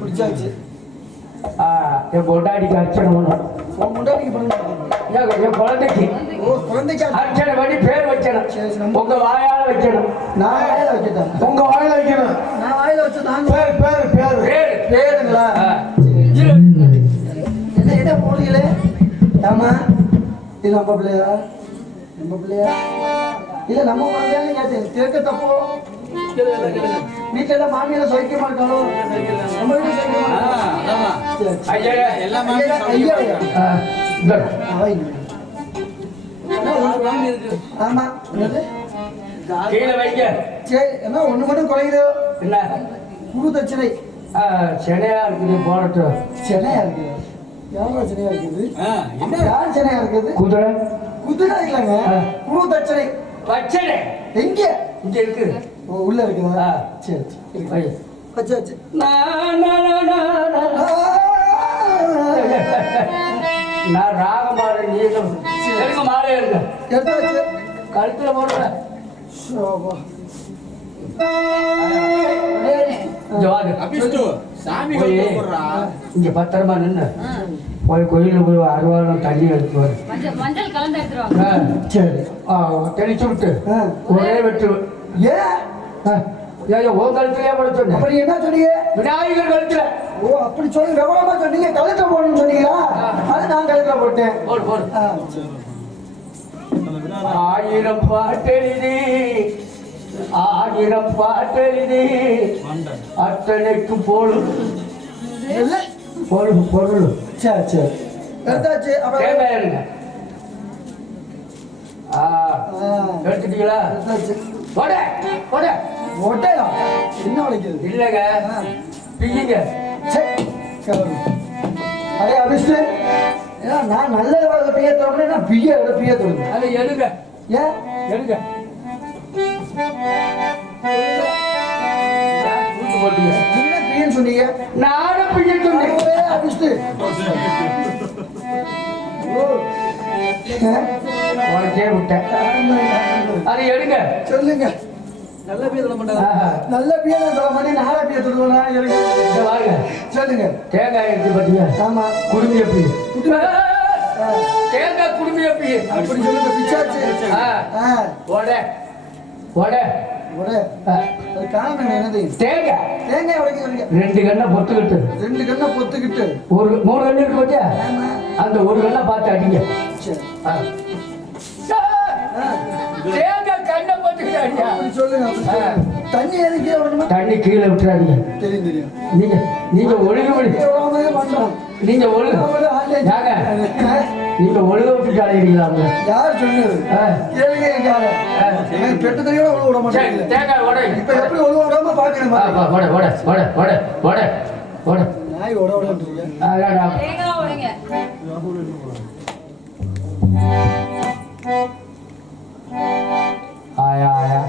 பிடிச்சாச்சு. என் பொண்டாடிக்கு அர்ச்சனை பண்ணும். பொண்டாடிக்கு பண்ணுங்க. என் குழந்தைக்கு அர்ச்சனை பண்ணி பேர் வைக்கணும். உங்க வாயால வைக்கணும். நான் வாயில வச்சுட்டேன். உங்க வாயில வைக்கணும். நான் வாயில வச்சுதான். பேர் பேர் பேர் பேர் பேருங்களா? என்ன என்ன போடுங்களே? ஆமா, இது நம்ம பிள்ளையா? நம்ம பிள்ளையா? இல்ல நம்ம குழந்தையான்னு கேட்டேன். கேட்க தப்போ? வீட்டுல எல்லாம் மாமியார சௌக்கியமா இருக்காலும் நம்ம வீட்டு ஆமா சரி. என்ன ஒண்ணு மட்டும் குறையுது. என்ன குரு தட்சணை சென்னையா இருக்குது. போனட்டு சென்னையா இருக்குது. யாரா சென்னையா இருக்குது? யார் சென்னையா இருக்குது? குதிரை குதிரை இல்லைங்க, குரு தட்சணை. வச்சனை எங்க? இங்க இருக்கு. உள்ள இருக்குதா? சரி சரி வச்சாச்சு. நான் ராகமாறு நீங்க மாலை இருக்கு. எடுத்தாச்சு. கழுத்துல போடுறேன். இங்க பத்திரமா நின்று போய் கோயிலுக்கு போய் அருவாரம் தண்ணி எடுத்துவாரு. சரி தெளிச்சு விட்டு ஒரே வெட்டு. ஏன் உன் கழுத்துலயே போட சொன்ன? அப்படி என்ன சொன்னீங்க? விநாயகர் கழுத்துல. ஓ அப்படி சொல்லி விவரமா சொன்னீங்க. கழுத்துல போடணும்னு சொன்னீங்களா? அது நான் கழுத்துல போட்டேன். போடு போடு. ஆயிரம் பாட்டெழுதி ஆயிரம் பாட்டெழுதி அத்தனைக்கு போடும் பொருள் பொருள். சரி சரி எடுத்தாச்சு. தேங்காய் எடுங்க. எடுத்துட்டீங்களா? எடுத்தாச்சு. போட போட ஒட்டையா என்ன வளைக்குது? இல்லைங்க பிய்யுங்க. அதே அபிஷ்டு நான் நல்ல பிய தொடங்கினா பிய பிய தொடங்க. அதை எடுங்க. ஏன் எடுங்க. போட்டீங்க. நீங்க பியன்னு சொன்னீங்க. நானும் பிய்ய சொன்னேன். அபிஷ்டு உனக்கே விட்டேன். அதை எடுங்க. சொல்லுங்க. நல்ல பிய சொல்ல மாட்டாங்க. நல்ல பிய சொல்ல மாட்டேன். நாளா பிய சொல்லுவேன். வாங்க சொல்லுங்க. தேங்காய் எடுத்து பாத்தீங்க? ஆமா. குடும்பிய பிய. தேங்காய் குடும்பிய பிய. அப்படி சொல்லுங்க. பிச்சாச்சு. ஓட ஓட ஓட. அது காரணம் என்னது? தேங்காய் தேங்காய் உடைக்க சொல்லுங்க. 2 கண்ணை பொத்துக்கிட்டு. 2 கண்ணை பொத்துக்கிட்டு. ஒரு 3 கண்ணு இருக்கு பாத்தியா? அந்த ஒரு கண்ணை பார்த்து அடிங்க. சரி. தேங்காய் கண்ணை பொத்துக்கிட்டு அடிங்க. அப்படி சொல்லுங்க. தண்ணி எதுக்கு விடணுமா? தண்ணி கீழே விட்டுறாதீங்க. தெரியும் தெரியும். நீங்க ஒழுங்கு நீங்க ஒழுங்கு நீங்க ஒழுங்கு விட்டுட்டு அடைகிறீங்களா? யார் சொன்னது? கேளுங்க. எங்க பெட்டு தெரியும் ஒழுங்கு விட மாட்டேங்க. தேங்காய் உடை. இப்ப எப்படி ஒழுங்கு விடாம பாக்குறேன். ஓட ஓட ஓட ஓட ஓட ஓட. நாய் ஓட ஓடன்றீங்க. தேங்காய் ஓடுங்க. ஆயா ஆயா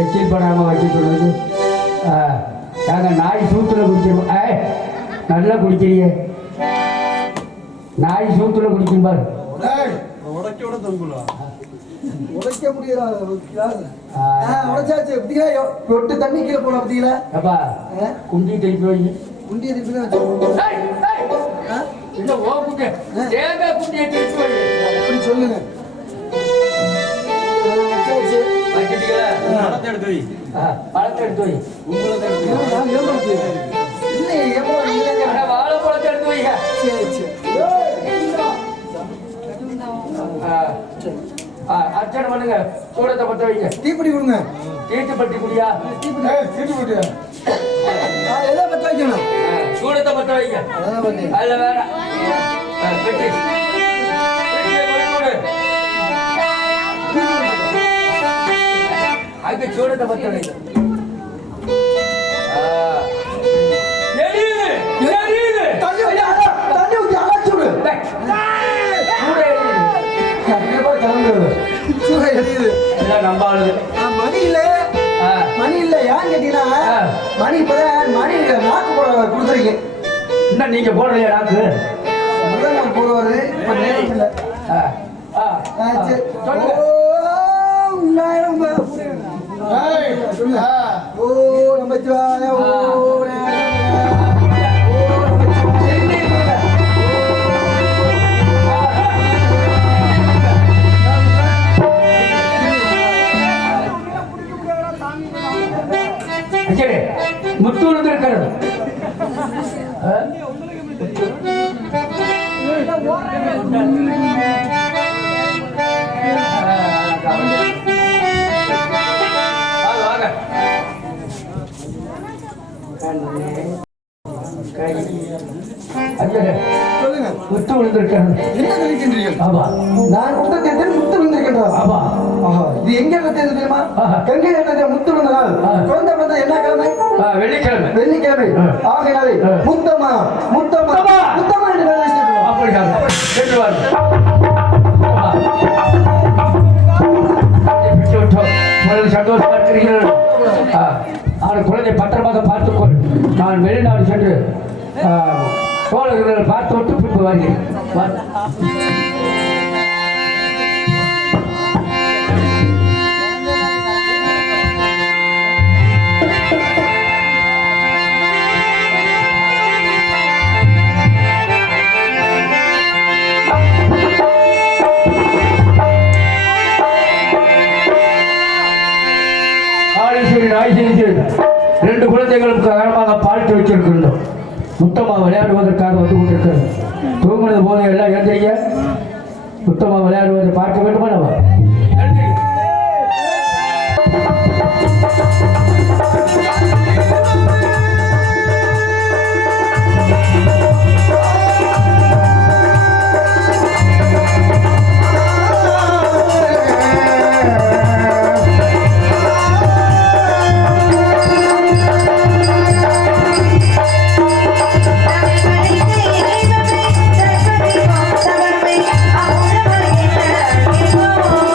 எச்சில் படாம வச்சு சொல்லுது. நாங்கள் நாய் சூத்துல குடிச்சிருவோம். நல்லா குடிக்கிறீங்க. நாய் சூத்துல குடிக்கும் பாரு. உடைக்க முடியாது. உடைச்சாச்சு. எப்படியா தண்ணி கீழே போன பத்தீங்களா? அப்பா குண்டி திருப்பி வைங்க. குண்டியை திருப்பி தான் அப்படி சொல்லுங்க. பழத்தை எடுத்து வை. பழத்தை எடுத்து வை. வாழைப்பழத்தை எடுத்து வை. அர்ச்சனை பண்ணுங்க. சூடத்தை பத்த வைங்க. தீப்பெட்டி கொடுங்க. தீட்டுப்பட்டி குடியா? தீட்டுப்பட்டியா? எதை பத்த வைக்கணும்? சூடத்தை பத்த வைங்க. அதுல வேணாம். அங்க சூடத்தை பத்த வைங்க. நம்பாளுது மணி இல்ல மணி இல்ல ஏன்னு கேட்டீங்கன்னா மணி இப்பதான் மணி நாக்கு போட கொடுத்துருக்கீங்க. இன்னும் நீங்க போடுறீங்க நாக்கு முதல் நாள் போடுவாரு இப்ப நேரம் இல்ல. சரி சொல்லுங்க. ஓ நமச்சிவாய ஓ சரி முத்து இருக்கிறது சொல்லுங்க. முத்து விழுந்திருக்கிறது. என்ன நினைக்கின்றீர்கள்? ஆமா நான் முத்தத்தை முத்து விழுந்திருக்கின்றோம். ஆமா இது எங்க இருந்தது தெரியுமா? கங்கை கட்டத்தை முத்து விழுந்தனால் குழந்தை பிறந்த என்ன கிழமை? வெள்ளிக்கிழமை. வெள்ளிக்கிழமை. ஆகையினாலே முத்தம்மா முத்தம்மா முத்தம்மா என்று பேர் வச்சிருக்கிறோம். அப்படிதான் சந்தோஷமா இருக்கிறீர்கள். அவன் குழந்தை பத்திரமாக பார்த்துக்கொள். நான் வெளிநாடு சென்று சோழர்களை பார்த்து விட்டு பின்பு வருகிறேன். ரெண்டு குழந்தைகளும் காரணமாக பாலிட்டு வச்சிருக்கின்றோம். முத்தமா விளையாடுவதற்காக வந்து கொண்டிருக்கிறது. தூங்குனது போல எல்லாம் எழுந்திரிங்க. முத்தமா விளையாடுவதை பார்க்க வேண்டுமா நம்ம Thank you.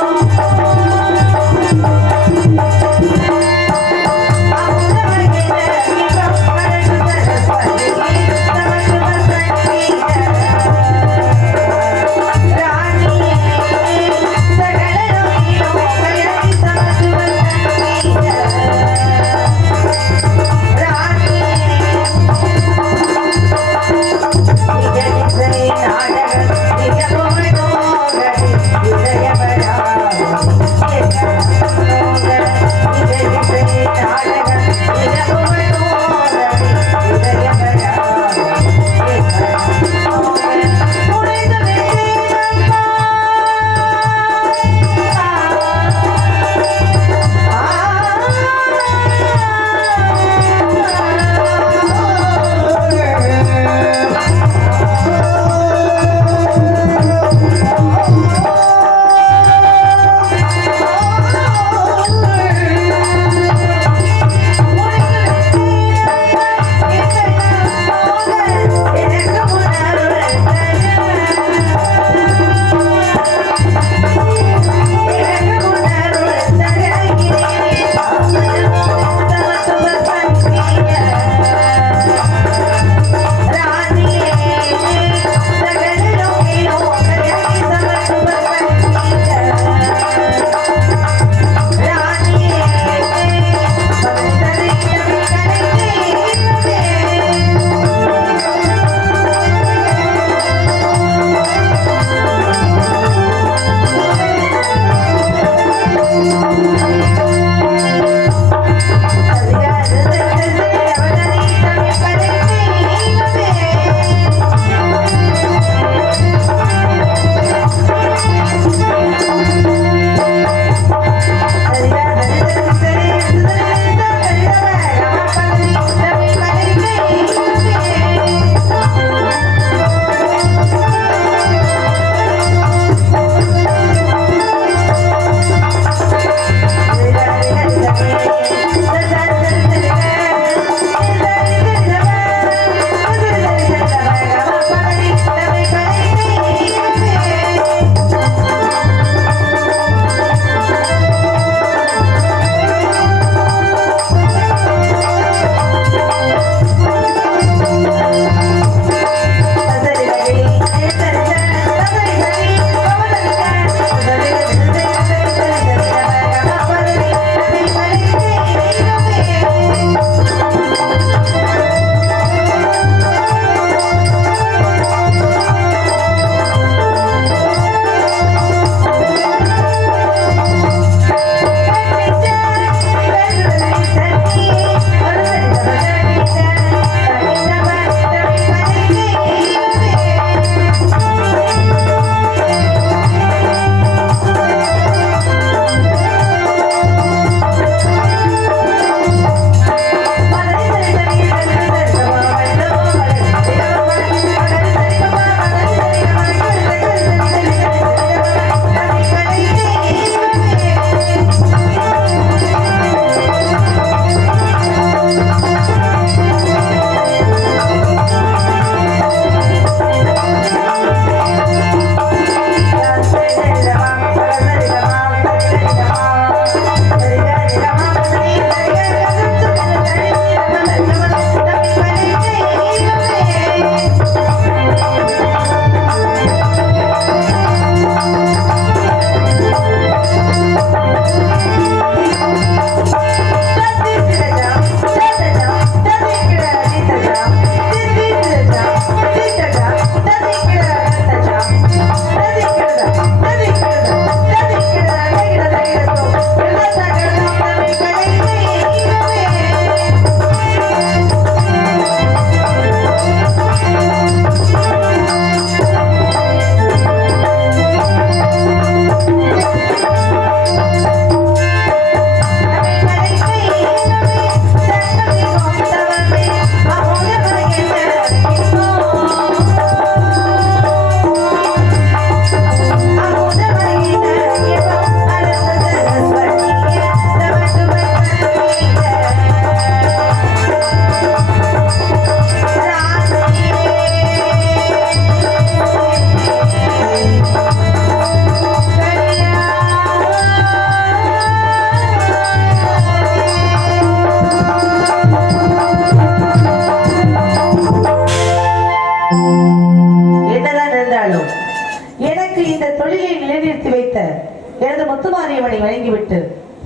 முத்துமாரியம்மனை வழங்கிவிட்டு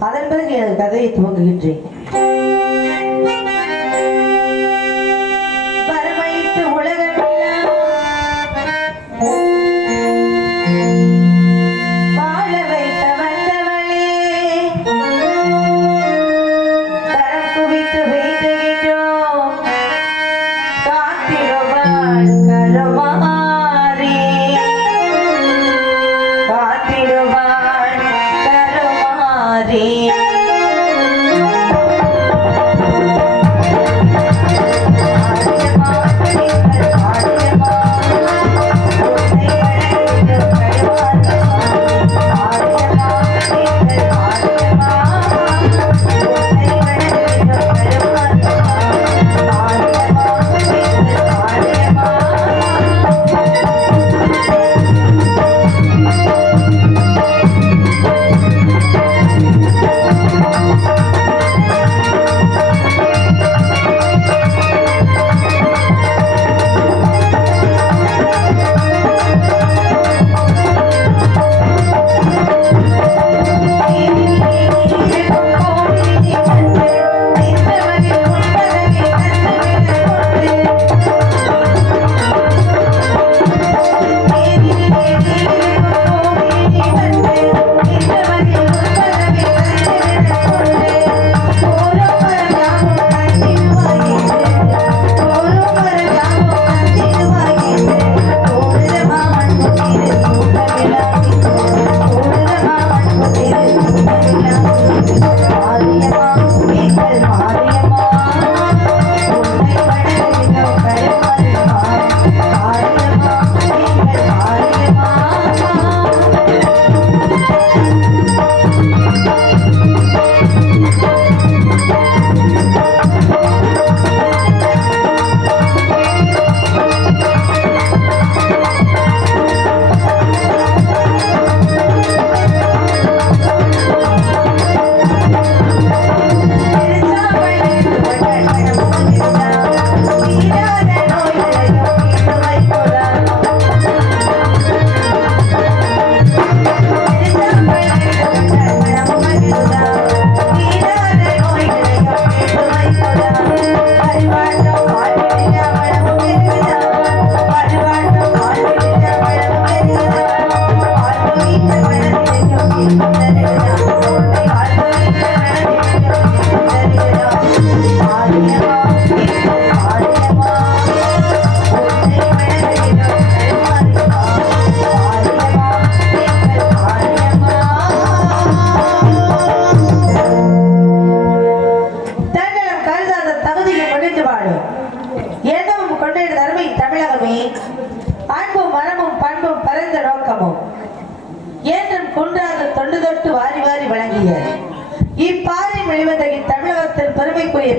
அதன் பிறகு எனது கதையை துவங்குகின்றேன். வரவைத்து உலகமெல்லாம் வாழ வைத்த வந்தவளே, கரம் குவித்து வைத்துகின்றோம் காத்திடுவாள் கருமாறி, காத்திடுவாள் கருமாறி.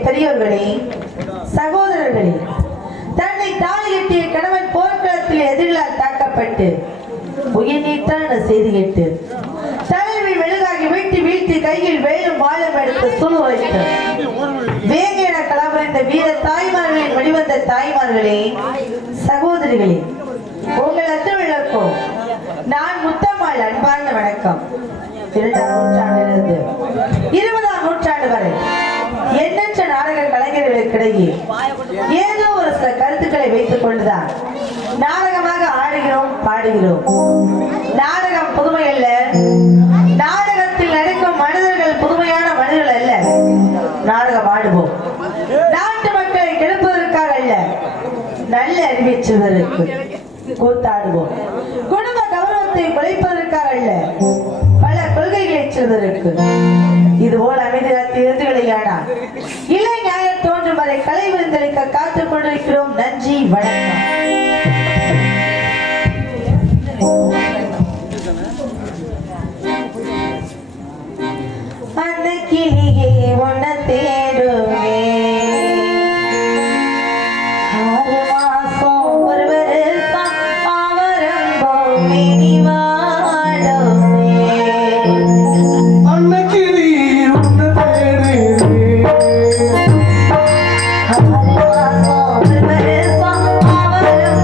பெரியோர்களே, சகோதரர்களே, தன்னை தாலி கட்டிய கணவன் போர்க்களத்தில் எதிரிகளால் தாக்கப்பட்டு உயிர் நீத்தான செய்தி கேட்டு தலைமை மெழுகாகி வீட்டு வீழ்த்தி கையில் வேலும் வாழும் எடுத்து சூழ் வைத்து வேங்கேன கலாபுரிந்த வீர தாய்மார்களின் வெளிவந்த தாய்மார்களே, சகோதரிகளே, உங்கள் அத்துவிளக்கும் நான் முத்தம்மாள் அன்பார்ந்த வணக்கம். 2ஆம் நூற்றாண்டிலிருந்து 20ஆம் நூற்றாண்டு வரை எண்ணற்ற நாடக கலைஞர்களுக்கிடையே ஏதோ ஒரு சில கருத்துக்களை வைத்துக் கொண்டுதான் நாடகமாக ஆடுகிறோம், பாடுகிறோம். நாடகம் புதுமை அல்ல, நாடகத்தில் நடக்கும் மனிதர்கள் புதுமையான மனிதர்கள் அல்ல. நாடகம் ஆடுவோம் நாட்டு மக்களை கெடுப்பதற்காக அல்ல, நல்ல அறிவை செய்வதற்கு. கூத்தாடுவோம் குடும்ப கௌரவத்தை குலைப்பதற்காக அல்ல, பல கொள்கைகளை செய்வதற்கு. இதுபோல் அமைதியாத்தி இருந்து விளையாடா இலை ஞாயிறு தோன்றும் வரை கலை விருந்தளிக்க காத்துக் கொண்டிருக்கிறோம். நன்றி, வணக்கம். அந்த கிளியே உன்ன தேடுவே, 6 மாசம் ஒரு வருஷம் அவரம்போ மினி வாடுவே. அந்த கிளியே உன்ன தேடுவே, 6 மாசம் ஒரு வருஷம் அவரம்போ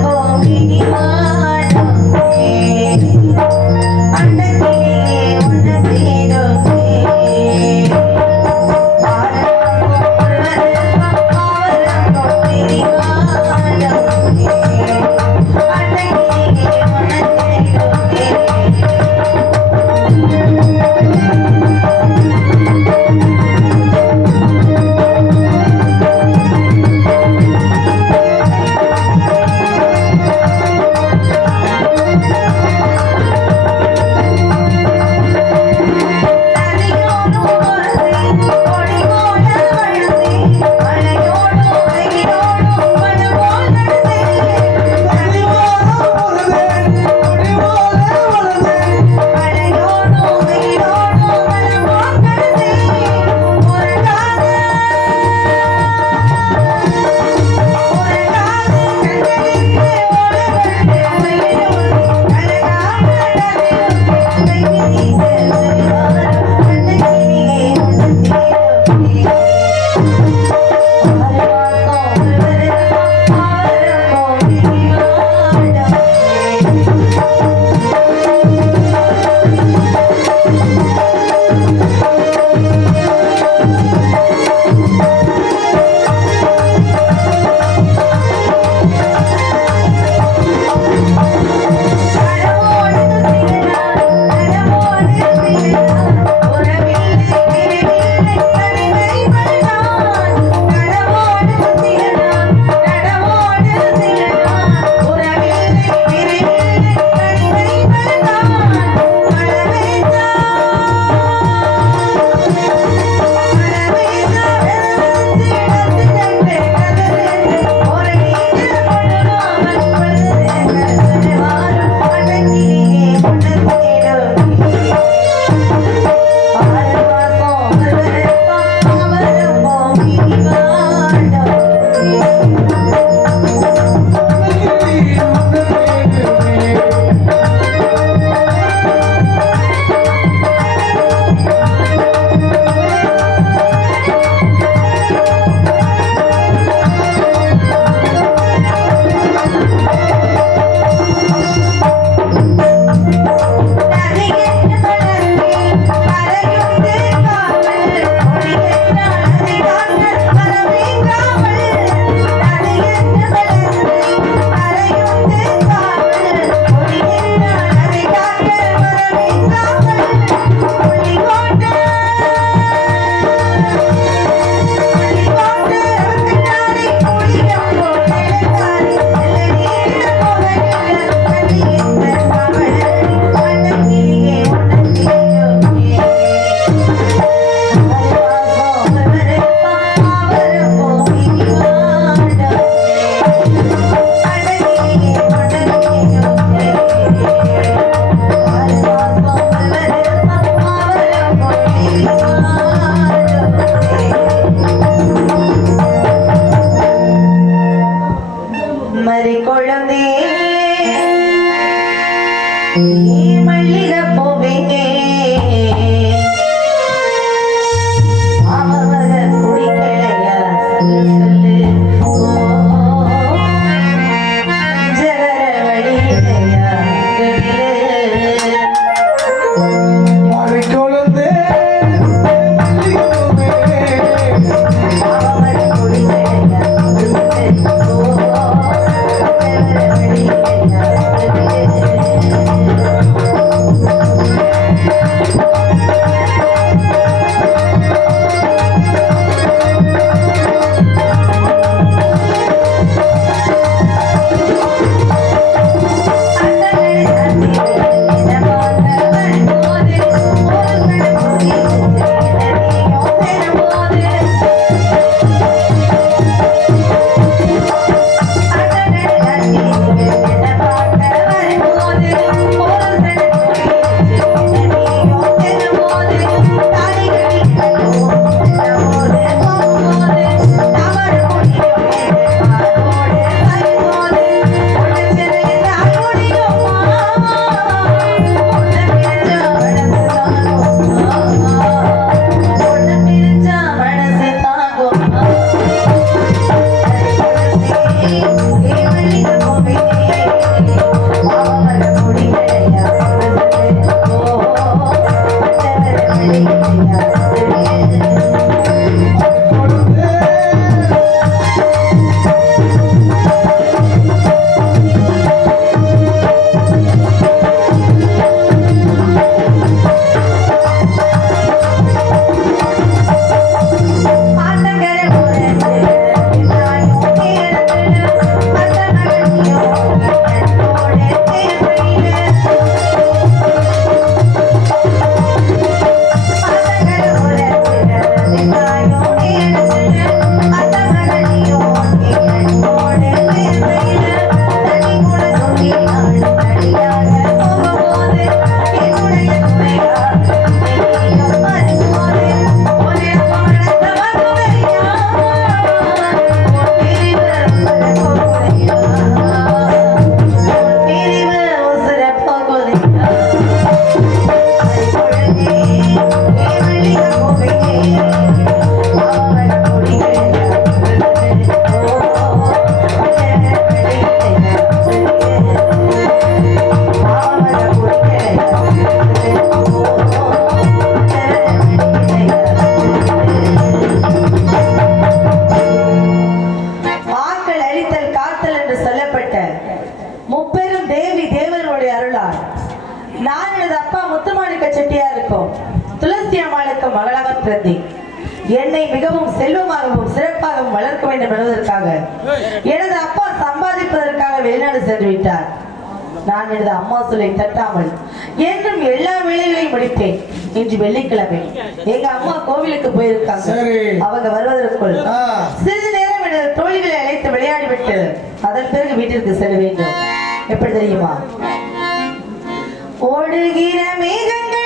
பிறந்தேன். என்னை மிகவும் செல்வமாகவும் சிறப்பாகவும் வளர்க்க வேண்டும் என்பதற்காக எனது அப்பா சம்பாதிப்பதற்காக வெளிநாடு சென்று விட்டார். நான் எனது அம்மா சொல்லை தட்டாமல் என்றும் எல்லா வேலைகளையும் முடிப்பேன். இன்று வெள்ளிக்கிழமை எங்க அம்மா கோவிலுக்கு போயிருக்காங்க. அவங்க வருவதற்குள் சிறிது நேரம் எனது தோழிகளை அழைத்து விளையாடிவிட்டு அதன் பிறகு வீட்டிற்கு செல்ல வேண்டும். எப்படி தெரியுமா? ஓடுகிற மேகங்கள்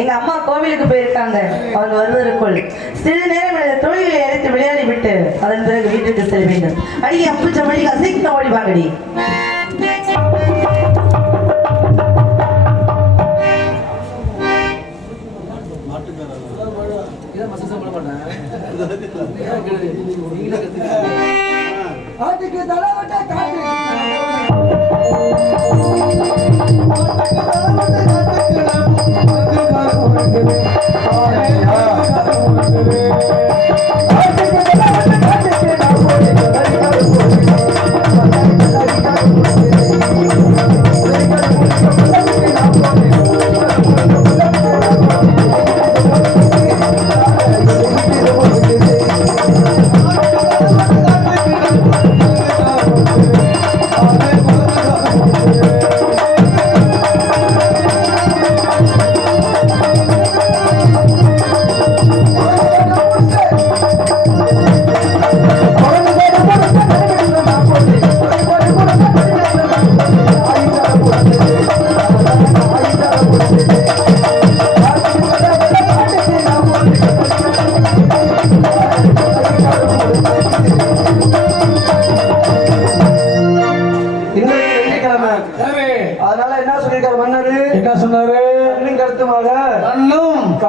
எங்க அம்மா கோவிலுக்கு போயிருக்காங்க. அவங்க வருவதற்குள் சிறிது நேரம் எனது தோழிகளை அழைத்து விளையாடி விட்டு அதன் பிறகு வீட்டுக்கு செல்ல வேண்டும். அடி அப்புச்ச மணி அசைக்க ஓடி வாங்கடி. ஆட்டுக்கு தலைவட்ட காட்டு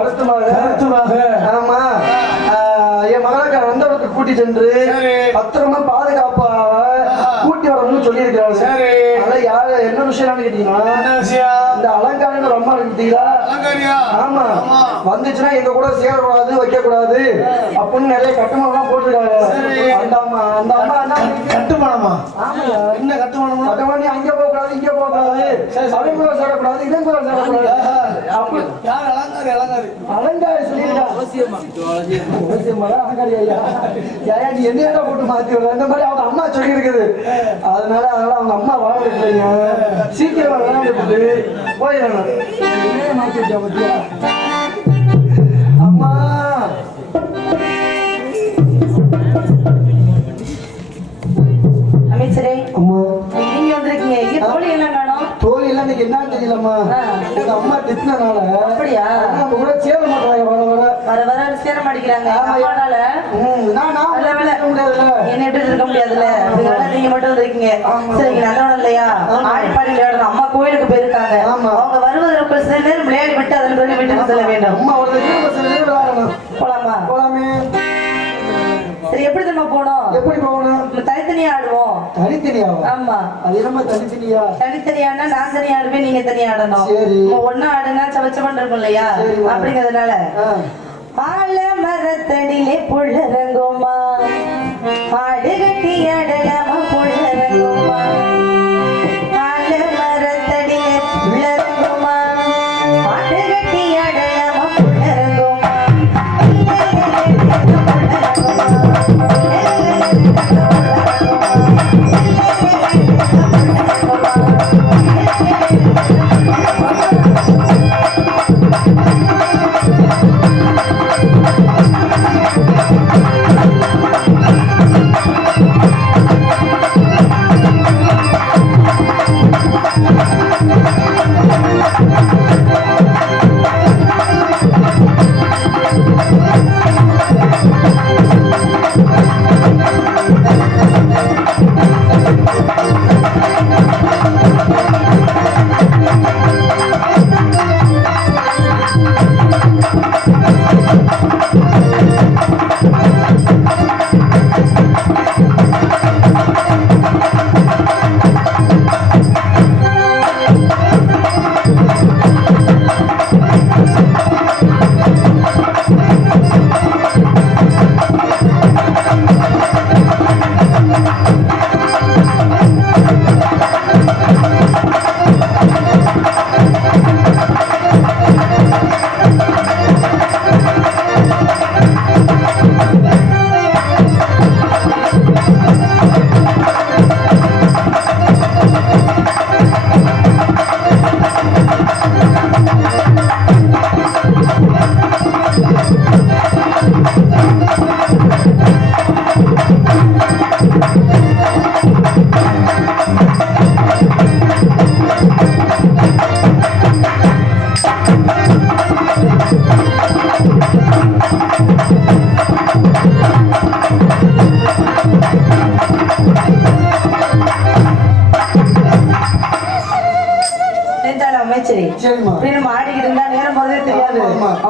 கருத்துமாக ஆமா என் மகளுக்கு நந்தவனத்துக்கு கூட்டி சென்று பத்திரமா பாதுகாப்பா கூட்டி வரணும்னு சொல்லி இருக்காங்க. அதான் யாரு என்ன விஷயம் கேட்டீங்கன்னா இந்த அலங்காரம் ஒரு அம்மா இருக்கீங்களா? ஆமா வந்துச்சுன்னா எங்க கூட சேரக்கூடாது வைக்க கூடாது அப்படின்னு நிறைய கட்டுமானம் போட்டுருக்காங்க. அந்த அம்மா கட்டுமானமா? ஆமா என்ன கட்டுமானம்? கட்டுமானி அங்க போக கூடாது இங்க போக கூடாது சபை கூட சேரக்கூடாது இதன் கூட சேரக்கூடாது அப்படி யார் அலங்காரி சொல்லியிருக்கா? அலங்காரி ஐயா நீ என்ன போட்டு மாத்தி விடுற இந்த மாதிரி அவங்க அம்மா சொல்லி இருக்குது. அதனால அவங்க அம்மா வாழ்ந்துருக்கீங்க சீக்கிரம் விளையாண்டு போயிடணும். மாத்தி விட்டா பத்தியா அம்மா? அமைச்சரே அம்மா நீங்க வந்திருக்கீங்க. இங்க தோழி எல்லாம் காணோம். தோழி எல்லாம் இன்னைக்கு என்னன்னு தெரியலம்மா. எங்க அம்மா திட்டினால அப்படியா? நம்ம கூட சேர மாட்டாங்க வர வர சேர மாட்டேங்கிறாங்க. அம்மானால என்ன எப்படி இருக்க முடியாதுல்ல. அதனால நீங்க மட்டும் வந்திருக்கீங்க. சரி நல்லவன் இல்லையா? ஆடிப்பாடி விளையாடணும். அம்மா கோயிலுக்கு போயிருக்காங்க. அவங்க வருவதற்குள் சில நேரம் விளையாடி விட்டு அதன் பிறகு வீட்டுக்கு செல்ல வேண்டும். அம்மா ஒரு போலாமா? போலாமே. சரி எப்படி நம்ம போனோம்? எப்படி போகணும்? தனித்தனியா ஆடுவோம். தனித்தனியாவா? ஆமா. அது என்னமா தனித்தனியா? தனித்தனியானா நான் தனியா ஆடுவேன் நீங்க தனியா ஆடணும். சரி ஒண்ணா ஆடுனா சவச்சவன் இருக்கும் இல்லையா? அப்படிங்கிறதுனால ஆல மரத்தடியிலே புள்ளரங்குமா ஆடு கட்டி ஆடலாமா புள்ளரங்குமா ஆல மரத்தடியிலே புள்ளரங்குமா ஆடு கட்டி ஆடலாமா புள்ளரங்குமா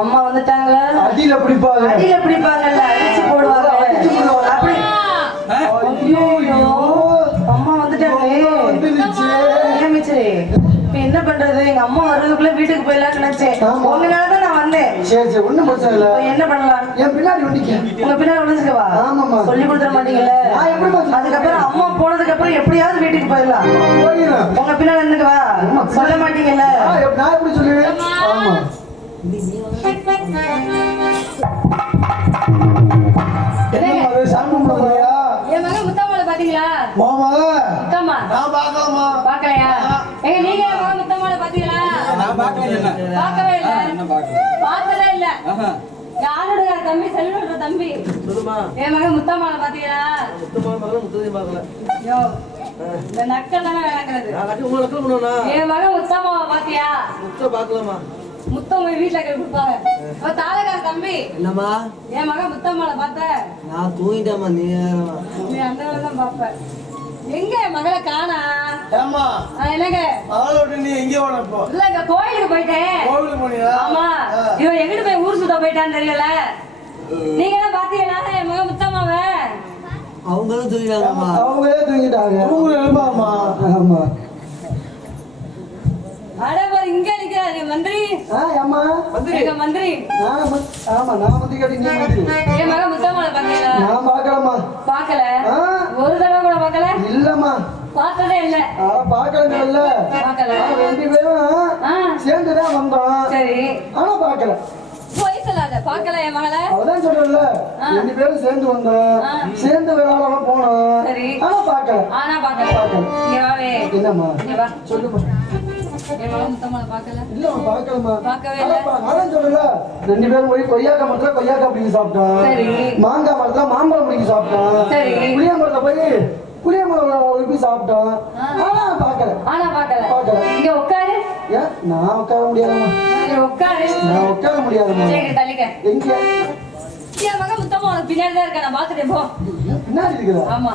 அம்மா வந்துட்டாங்க. அடியில பிடிப்பாங்க. அடியில பிடிப்பாங்கல்ல, அடிச்சு போடுவாங்க. அப்படி அம்மா வந்துட்டாங்க. என்ன பண்றது? எங்க அம்மா வர்றதுக்குள்ள வீட்டுக்கு போயிடலாம்னு நினைச்சேன். உங்களாலதான் நான் வந்தேன். சரி சரி ஒண்ணும் பிரச்சனை இல்ல. என்ன பண்ணலாம்? என் பின்னாடி ஒண்டிக்க. உங்க பின்னாடி ஒளிஞ்சுக்கவா? ஆமாமா. சொல்லி கொடுத்துட மாட்டீங்கல்ல? அதுக்கப்புறம் அம்மா போனதுக்கு அப்புறம் எப்படியாவது வீட்டுக்கு போயிடலாம். உங்க பின்னாடி இருந்துக்கவா? சொல்ல மாட்டீங்கல்ல? நான் எப்படி சொல்லுவேன்? ஆமா. என் மகன் முத்தம்மாளை பாத்தீங்களா? முத்தம்மா நான் பார்க்கலாமா? பார்க்கலையா? எங்க நீங்க என் மகன் முத்தம்மாளை பாத்தீங்களா? நான் பார்க்கவே இல்ல. பார்த்ததே இல்ல. யாரோட தம்பி? செல்வனோட தம்பி. சொல்லுமா. என் மகன் முத்தம்மாளை பாத்தீங்களா? முத்தம்மா மகன் முத்தத்தையும் பார்க்கல. யோ இந்த நக்கல் தானே நடக்கிறது. உங்களுக்கு பண்ணுவா? என் மகன் முத்தம்மாவை பாத்தியா? முத்த பார்க்கலாமா? முத்தம் வீட்டுல கொடுப்பாங்க. தாலகார தம்பி என்னம்மா? என் மகன் முத்தம்மாளை பார்த்த? நான் தூங்கிட்டேம்மா. நீ அந்த தான் பாப்ப. எங்க மகளை காணா? ஏமா என்னங்க ஆளோட நீ எங்க போன இப்போ? இல்ல இங்க கோயிலுக்கு போயிட்டேன். கோவிலுக்கு போனியா? ஆமா. இவன் எங்கிட்டு போய் ஊர் சுத்த போயிட்டான்னு தெரியல. நீங்க எல்லாம் பாத்தீங்களா என் மகன் முத்தம்மாவ? அவங்களே தூங்கிட்டாங்க. அவங்க எழுப்பாமா? ஆமா. அடவர் இங்க நிக்கிறாரு மந்திரி. அம்மா மந்திரி. எங்க மந்திரி. ஆமா நான் வந்து கேட்டி நீ மந்திரி. என் மகன் முத்தம்மாவை பாத்தீங்களா? நான் பார்க்கலம்மா. பார்க்கல? ஒரு தடவை கூட பார்க்கல? இல்லம்மா. பார்த்ததே இல்ல. பார்க்கல இல்ல. பார்க்கல. ரெண்டு பேரும் சேர்ந்து தான் வந்தோம். சரி. ஆனா பார்க்கல. போய் சொல்லாத. பார்க்கல என் மகள. அவதான் சொல்றல. ரெண்டு பேரும் சேர்ந்து வந்தோம். சேர்ந்து விளையாட போனோம். சரி. ஆனா பார்க்கல. பார்க்கல. இங்க வாவே. என்னம்மா? இங்க வா. சொல்லுமா. என் மகன் முத்தம்மாவை பார்க்கல? இல்ல பார்க்கலம்மா. பார்க்கவே இல்ல. அதான் சொல்றல. ரெண்டு பேரும் போய் கொய்யாக்காய் மரத்துல கொய்யாக்காய் பிடிங்கி சாப்பிட்டோம். சரி. மாங்காய் மரத்துல மாம்பழம் பிடிங்கி சாப்பிட்டோம். சரி. புளிய மரத்துல போய் புளிய மரம் உருப்பி சாப்பிட்டோம். ஆனா பார்க்கல. இங்க உட்காரு. ஏன் நான் உட்கார முடியாதும்மா. உட்காரு. நான் உட்கார முடியாதும்மா. சரி தள்ளிக்க. எங்க? என் மகன் முத்தம்மா உனக்கு பின்னாடி தான் இருக்கா, நான் பாத்துட்டேன் போ. பின்னாடி இருக்குதா? ஆமா.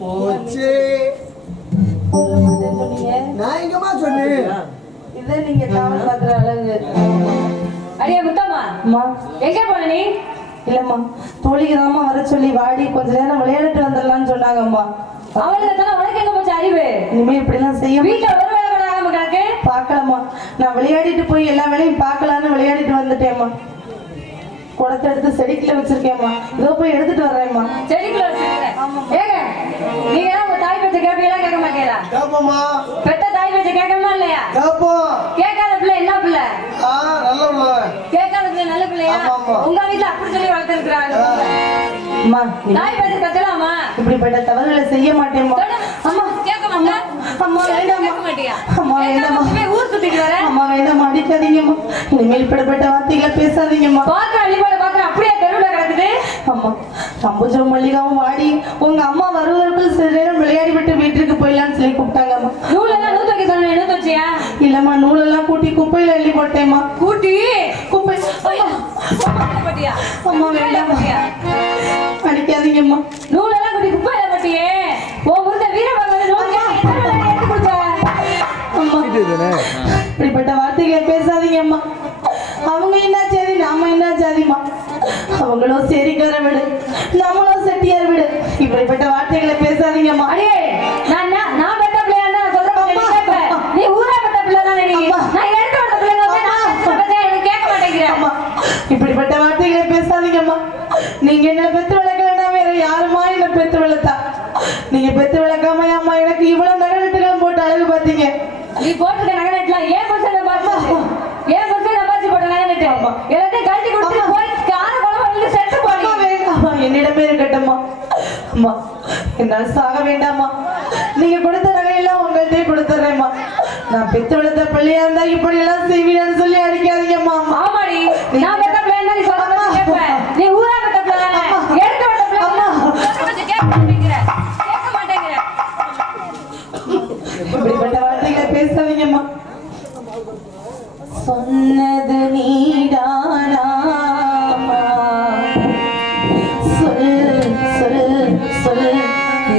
போச்சு. நான் எங்கம்மா சொன்னேன்? இதை நீங்க காவல் பார்க்குற அழகு. அடியே முத்தம்மா, அம்மா எங்க போன நீ? இல்லம்மா, தோழிக்கு தாம்மா வர சொல்லி வாடி கொஞ்ச நேரம் விளையாடிட்டு வந்துடலாம்னு சொன்னாங்கம்மா. அவளுக்கு தானே உனக்கு எங்க போச்சு அறிவு? இனிமே இப்படிலாம் செய்ய வீட்டுல ஒரு வேலை கூட ஆகாம கிடக்கு. பார்க்கலாமா, நான் விளையாடிட்டு போய் எல்லா வேலையும் பார்க்கலான்னு விளையாடிட்டு வந்துட்டேம்மா. குடத்தை எடுத்து செடிக்குள்ள வச்சிருக்கேம்மா, இதோ போய் எடுத்துட்டு வர்றேம்மா. செடிக்குள்ள வச்சிருக்கேன். ஏங்க நீங்க உங்க தாய் பேச்ச கேட்பீங்களா கேட்க மாட்டீங்களா? கேப்போம்மா. பெத்த தாய் பேச்ச கேட்கணுமா இல்லையா? கேப்போம். கேட்காத பிள்ளை என்ன பிள்ளை? நல்ல பிள்ளை. கேட்காத பிள்ளை நல்ல பிள்ளையா? உங்க வீட்டுல அப்படி சொல்லி வளர்த்துருக்காங்க. அம்மா தாய் பேச்ச கத்தலாமா? இப்படிப்பட்ட தவறுகளை செய்ய மாட்டேம்மா. அம்மா கேட்க மாட்டா? அம்மா வேண்டாம்மா. கேட்க மாட்டியா? அம்மா வேண்டாம்மா. ஊர் சுத்திட்டு வர. அம்மா வேண்டாம்மா, அடிக்காதீங்கம்மா. இனிமேல் இப்படிப்பட்ட வார்த்தைகளை பேசாதீங்கம்மா. பாக்குற அழிபாடு பாக்குற அப்படியே தெருவுல கிடக்குது. அம்மா அம்புஜம் மல்லிகாவும் வாடி உங்க அம்மா வருவதற்குள் சில நேரம் விளையாடி விட்டு வீட்டுக்கு போயிடலான்னு சொல்லி கூப்பிட்டாங்கம்மா. நூலெல்லாம் நூத்து வைக்க சொன்ன நூத்து வச்சியா? இல்லம்மா, நூலெல்லாம் கூட்டி குப்பையில அள்ளி போட்டேம்மா. கூட்டி குப்பை. போட்டியா? அம்மா வேண்டாம்மா, அடிக்காதீங்கம்மா. நூலெல்லாம் கூட்டி குப்பையில போட்டியே. ஓ முருக வீரபாகவன் நூல் எடுத்து கொடுத்தா. அம்மா இப்படிப்பட்ட வார்த்தைகளை பேசாதீங்கம்மா. அவங்க என்ன ஜாதி, நாம என்ன ஜாதிமா? அவங்களும் சேரிக்கார வீடு, நம்மளும் செட்டியார் வீடு. இப்படிப்பட்ட வார்த்தைகளை பேசாதீங்கம்மா. அடியே நான் பெத்த பிள்ளையா இருந்தா சொல்றேன். நீ ஊரா பெத்த பிள்ளை தானே? நீ நான் எடுத்து வந்த பிள்ளை எனக்கு கேட்க மாட்டேங்கிறேன். அம்மா இப்படிப்பட்ட வார்த்தைகளை பேசாதீங்கம்மா. நீங்க என்ன பெத்து வளர்க்கலன்னா வேற யாருமா என்ன பெத்து வளர்த்தா? நீங்க பெத்து வளர்க்காம அம்மா எனக்கு இவ்வளவு நகரத்துலாம் போட்டு அழகு பார்த்தீங்க. நீ போட்டுக்க நகரட்டுலாம் ஏன் பர்சன் போட்ட நகரட்டு எல்லாத்தையும் கழட்டி கொடுத்து போய் கார குழம்பு செட்டு போடி. என்னிடமே இருக்கட்டும்மா. அம்மா என்னால் சாக வேண்டாமா. நீங்க கொடுத்த நகையெல்லாம் உங்கள்கிட்டே கொடுத்துறேம்மா. நான் பெத்து வளர்த்த பிள்ளையா இருந்தா இப்படி எல்லாம் செய்வீன்னு சொல்லி அடிக்காதீங்கம்மா. ஆமாடி, நான் பெத்த பிள்ளை நீ சொல்ல கேட்பேன். நீ ஊரா பெத்த பிள்ளை எடுத்து வந்த பிள்ளை கேட்க மாட்டேங்கிற. இப்படிப்பட்ட வார்த்தைகளை பேசாதீங்கம்மா. சொன்னது நீடானா சொல் சொல் சொல்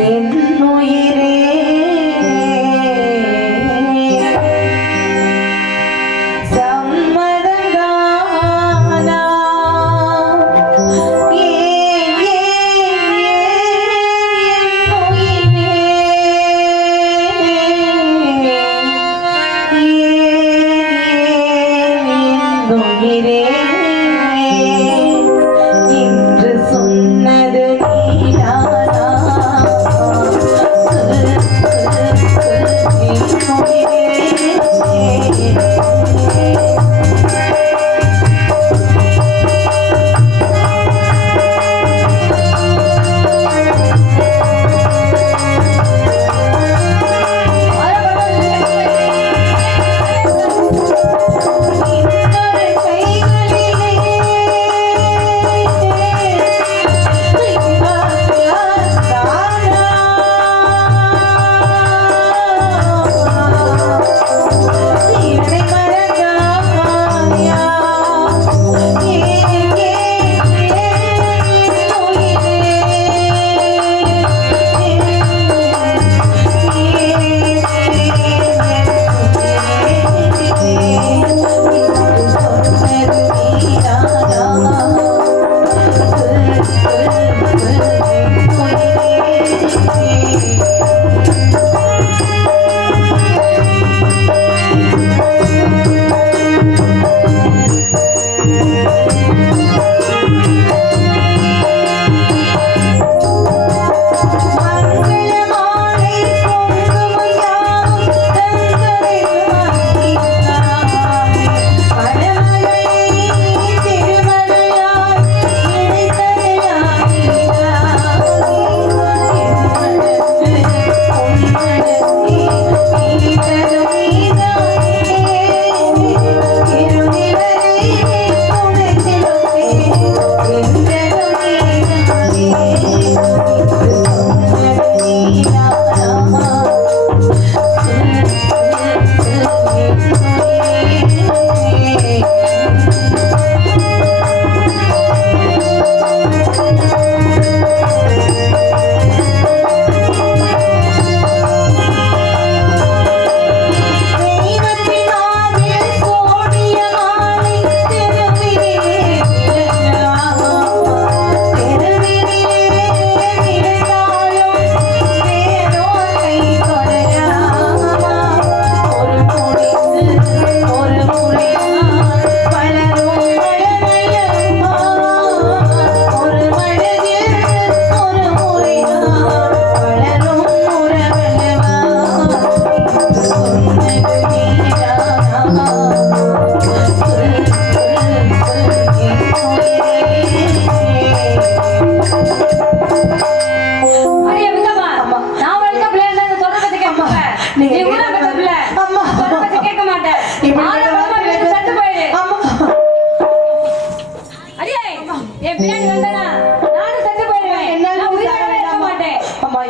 என் உயிரே. சம்மதங்கானா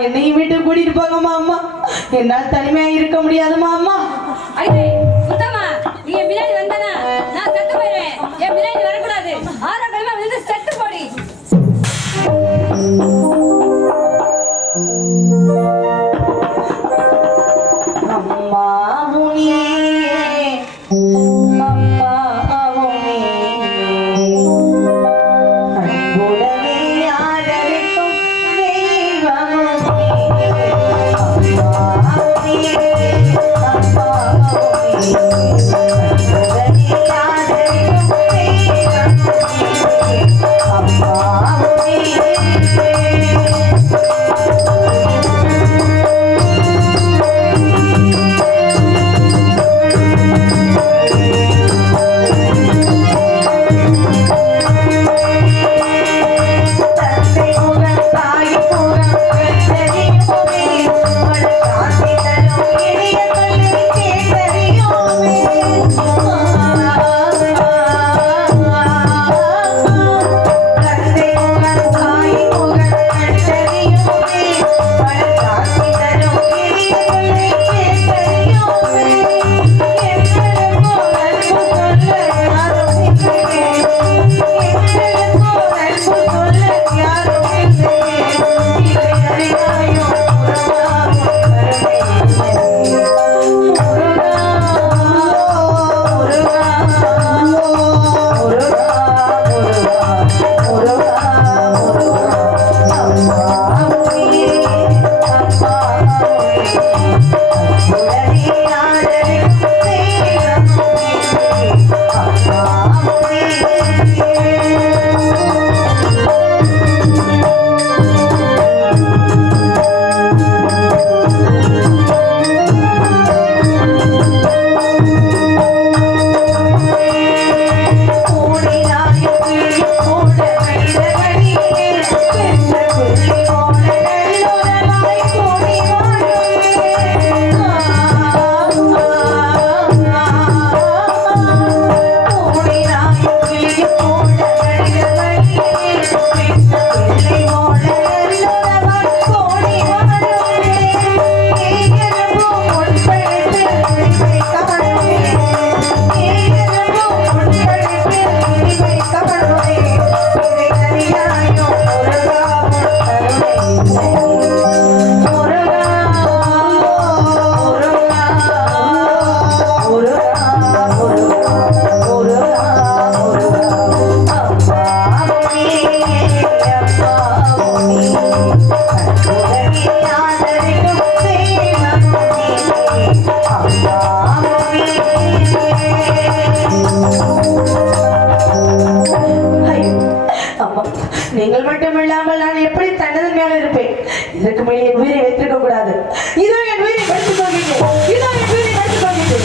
என்னையும் வீட்டுக்கு கூட்டிட்டு போங்கம்மா அம்மா. என்னால் தனிமையா இருக்க முடியாதுமா அம்மா. ஐயே முத்தம்மா, நீ என் பின்னாடி வந்தனா நான் செத்து போயிடுவேன். என் பின்னாடி வரக்கூடாது. ஆரோக்கியமா வந்து செத்து போடி. அம்மா முனியே, அம்மா முனியே, அன்புடனே ஆதரிக்கும் தெய்வமுமே. அம்மா முனியே, அம்மா முனியே, அன்புடனே ஆதரிக்கும் தெய்வமுமே. அம்மா முனியே. நீங்கள் மட்டுமில்லாமல் நான் எப்படி தன்னதன்மையாக இருப்பேன்? இதற்கு மேல் என் உயிரை வைத்திருக்க கூடாது. இதோ என் உயிரை படித்துக் கொள்கிறேன். இதோ என் உயிரை படித்துக் கொள்கிறேன்.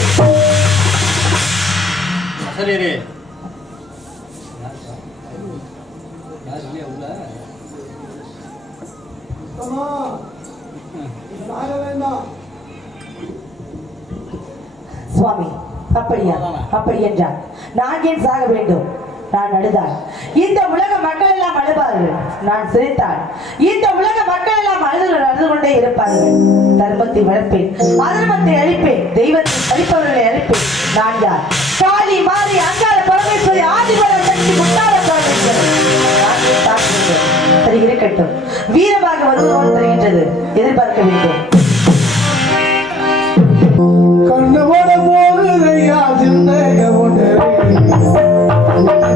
சுவாமி, அப்படியா? அப்படி என்றால் நான் ஏன் சாக வேண்டும்? நான் அழுதால் இந்த உலக மக்கள் எல்லாம் அழுவார்கள். நான் சிரித்தால் இந்த உலக மக்கள் எல்லாம் அழுது கொண்டே இருப்பார்கள். தர்மத்தை வளர்ப்பேன், அதர்மத்தை அழிப்பேன், தெய்வத்தை அழிப்பவர்களை அழிப்பேன். நான் யார்? காளி, மாறி, அங்காள பரமேஸ்வரி, ஆதிபரம், சக்தி, முத்தார பரமேஸ்வரி. சரி, இருக்கட்டும். வீரமாக வருவதோடு தருகின்றது, எதிர்பார்க்க வேண்டும். கண்ணோட போகுதையா சிந்தைய ஒன்று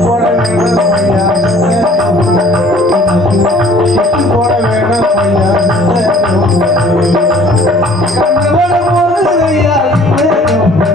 போட வேணும் ஐயா, போட வேணும் ஐயா, கண்ணோட போகுதையா போட வேணும் ஐயா, போட வேணும் ஐயா.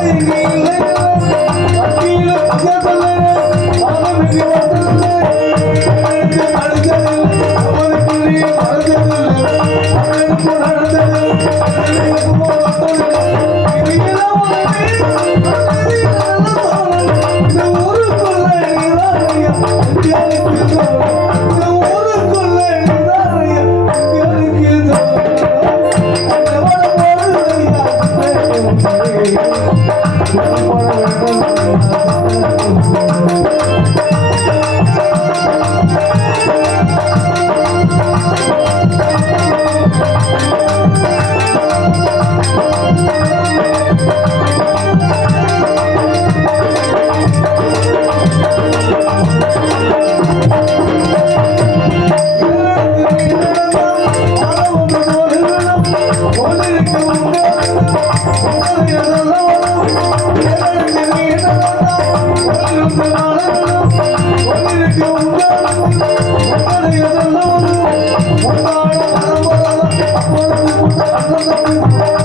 Thank you. Thank you.